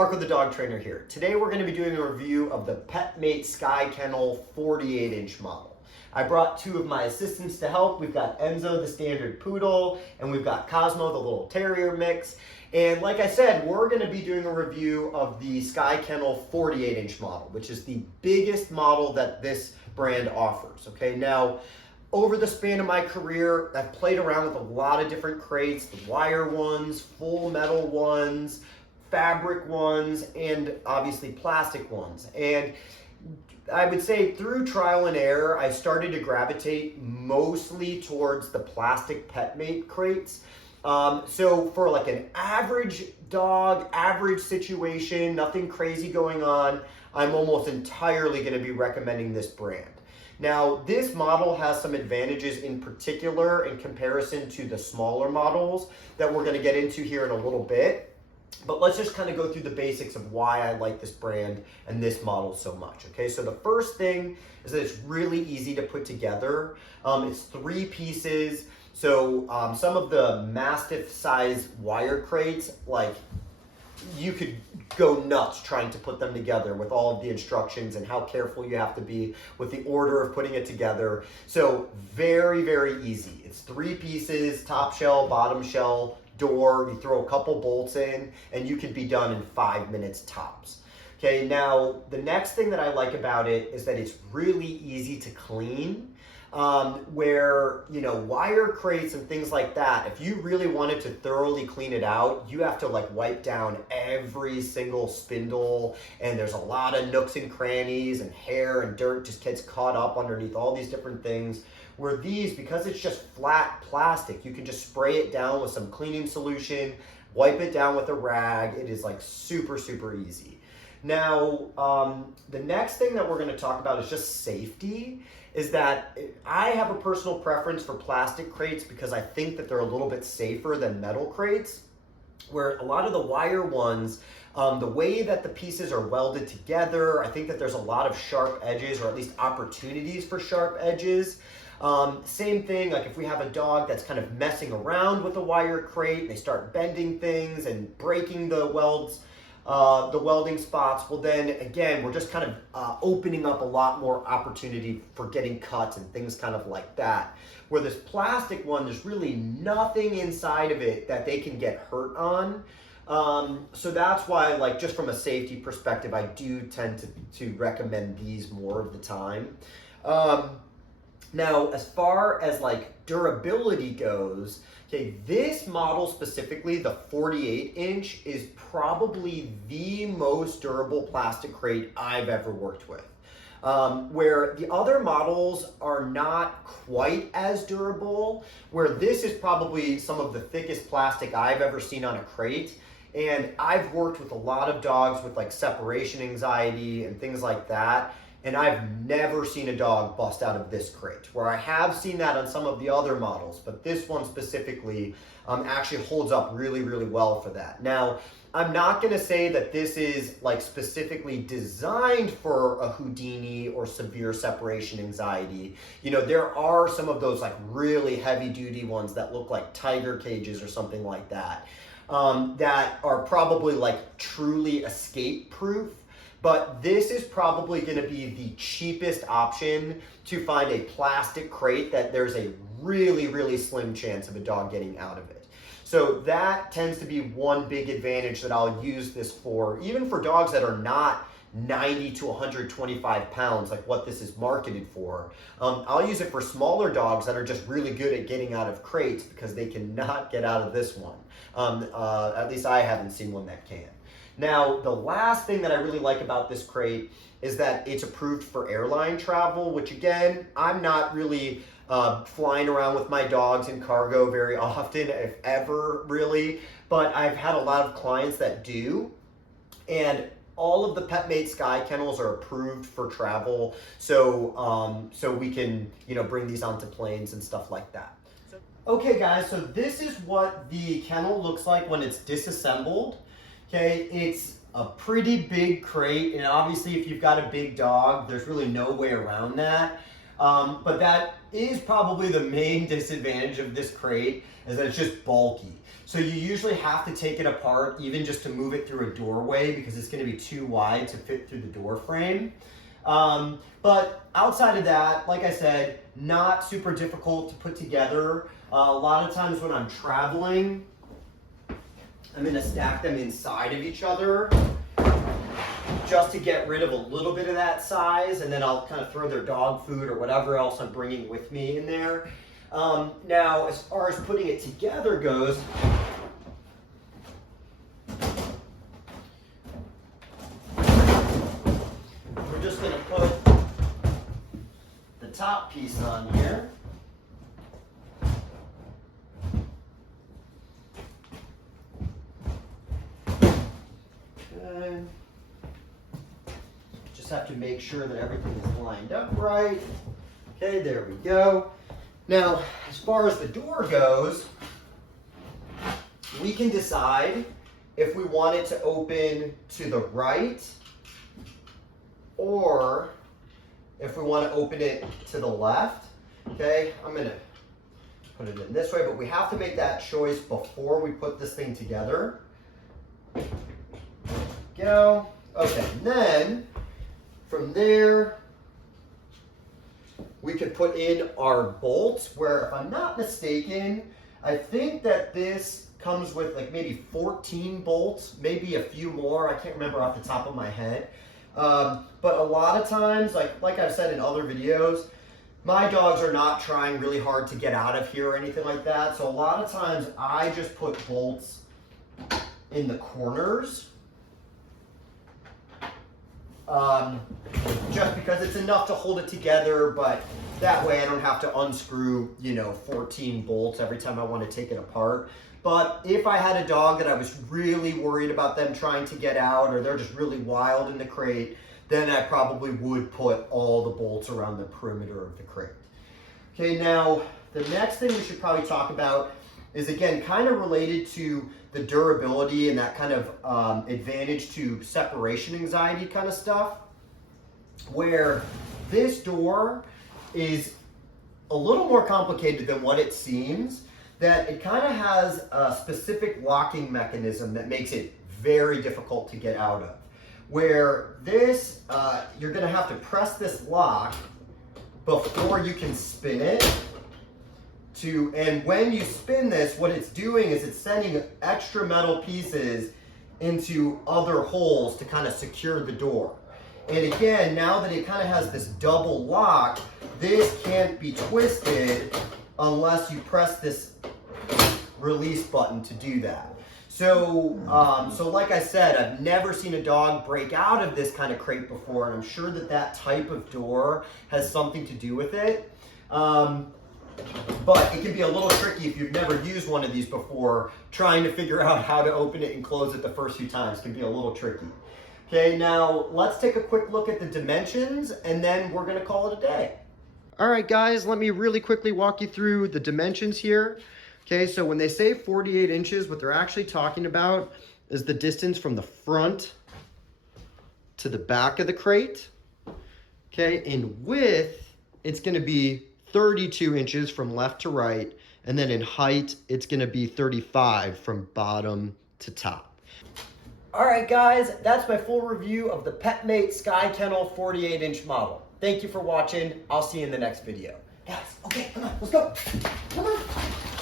Marco the dog trainer here. Today we're going to be doing a review of the Petmate Sky Kennel 48-inch model. I brought two of my assistants to help. We've got Enzo, the standard poodle, and we've got Cosmo, the little terrier mix. And like I said, we're going to be doing a review of the Sky Kennel 48-inch model, which is the biggest model that this brand offers. Okay, now over the span of my career, I've played around with a lot of different crates, the wire ones, full metal ones, fabric ones, and obviously plastic ones. And I would say through trial and error, I started to gravitate mostly towards the plastic Petmate crates. So for like an average dog, average situation, nothing crazy going on, I'm almost entirely going to be recommending this brand. Now, this model has some advantages in particular in comparison to the smaller models that we're going to get into here in a little bit. But let's just kind of go through the basics of why I like this brand and this model so much. Okay, so the first thing is that it's really easy to put together. It's 3 pieces. So some of the Mastiff size wire crates, like you could go nuts trying to put them together with all of the instructions and how careful you have to be with the order of putting it together. So very, very easy. It's 3 pieces, top shell, bottom shell, door, you throw a couple bolts in, and you can be done in 5 minutes tops. Okay, now the next thing that I like about it is that it's really easy to clean. Where, you know, wire crates and things like that, if you really wanted to thoroughly clean it out, you have to like wipe down every single spindle, and there's a lot of nooks and crannies, and hair and dirt just gets caught up underneath all these different things. Where these, because it's just flat plastic, you can just spray it down with some cleaning solution, wipe it down with a rag. It is like super, super easy. Now, the next thing that we're going to talk about is just safety. Is that I have a personal preference for plastic crates because I think that they're a little bit safer than metal crates, where a lot of the wire ones, the way that the pieces are welded together, I think that there's a lot of sharp edges, or at least opportunities for sharp edges. Same thing, like if we have a dog that's kind of messing around with a wire crate, they start bending things and breaking the welding spots, well then again, we're just kind of opening up a lot more opportunity for getting cuts and things kind of like that. Where this plastic one, there's really nothing inside of it that they can get hurt on. So that's why, like, just from a safety perspective, I do tend to recommend these more of the time. Now, as far as like durability goes, okay, this model specifically, the 48-inch, is probably the most durable plastic crate I've ever worked with. Where the other models are not quite as durable, where this is probably some of the thickest plastic I've ever seen on a crate. And I've worked with a lot of dogs with like separation anxiety and things like that. And I've never seen a dog bust out of this crate, where I have seen that on some of the other models, but this one specifically actually holds up really, really well for that. Now, I'm not gonna say that this is like specifically designed for a Houdini or severe separation anxiety. You know, there are some of those like really heavy duty ones that look like tiger cages or something like that, that are probably like truly escape proof. But this is probably going to be the cheapest option to find a plastic crate that there's a really, really slim chance of a dog getting out of it. So that tends to be one big advantage that I'll use this for, even for dogs that are not 90 to 125 pounds, like what this is marketed for. I'll use it for smaller dogs that are just really good at getting out of crates because they cannot get out of this one. At least I haven't seen one that can. Now, the last thing that I really like about this crate is that it's approved for airline travel, which again, I'm not really flying around with my dogs in cargo very often, if ever really, but I've had a lot of clients that do. And all of the Petmate Sky Kennels are approved for travel, so we can, you know, bring these onto planes and stuff like that. Okay guys, so this is what the kennel looks like when it's disassembled. Okay, it's a pretty big crate, and obviously if you've got a big dog, there's really no way around that. But that is probably the main disadvantage of this crate, is that it's just bulky. So you usually have to take it apart even just to move it through a doorway, because it's going to be too wide to fit through the door frame. But outside of that, like I said, not super difficult to put together. A lot of times when I'm traveling, I'm going to stack them inside of each other just to get rid of a little bit of that size, and then I'll kind of throw their dog food or whatever else I'm bringing with me in there. Now, as far as putting it together goes, we're just going to put the top piece on here. Okay. Just have to make sure that everything is lined up right. Okay, there we go. Now, as far as the door goes, we can decide if we want it to open to the right or if we want to open it to the left. Okay, I'm going to put it in this way, but we have to make that choice before we put this thing together. There we go. Okay, and then from there, we could put in our bolts, where if I'm not mistaken, I think that this comes with like maybe 14 bolts, maybe a few more. I can't remember off the top of my head. But a lot of times, like I've said in other videos, my dogs are not trying really hard to get out of here or anything like that. So a lot of times I just put bolts in the corners. Just because it's enough to hold it together, but that way I don't have to unscrew, 14 bolts every time I want to take it apart. But if I had a dog that I was really worried about them trying to get out, or they're just really wild in the crate, then I probably would put all the bolts around the perimeter of the crate. Okay, now the next thing we should probably talk about is, again, kind of related to the durability and that kind of advantage to separation anxiety kind of stuff, where this door is a little more complicated than what it seems, that it kind of has a specific locking mechanism that makes it very difficult to get out of. Where this, you're gonna have to press this lock before you can spin it. And when you spin this, what it's doing is it's sending extra metal pieces into other holes to kind of secure the door. And again, now that it kind of has this double lock, this can't be twisted unless you press this release button to do that. So like I said, I've never seen a dog break out of this kind of crate before, and I'm sure that that type of door has something to do with it. But it can be a little tricky if you've never used one of these before. Trying to figure out how to open it and close it the first few times can be a little tricky. Okay, now let's take a quick look at the dimensions, and then we're gonna call it a day. All right, guys, let me really quickly walk you through the dimensions here. Okay, so when they say 48 inches, what they're actually talking about is the distance from the front to the back of the crate. Okay, in width, it's gonna be 32 inches from left to right, and then in height, it's gonna be 35 from bottom to top. All right, guys, that's my full review of the Petmate Sky Kennel 48-inch model. Thank you for watching. I'll see you in the next video. Guys, okay, come on, let's go. Come on.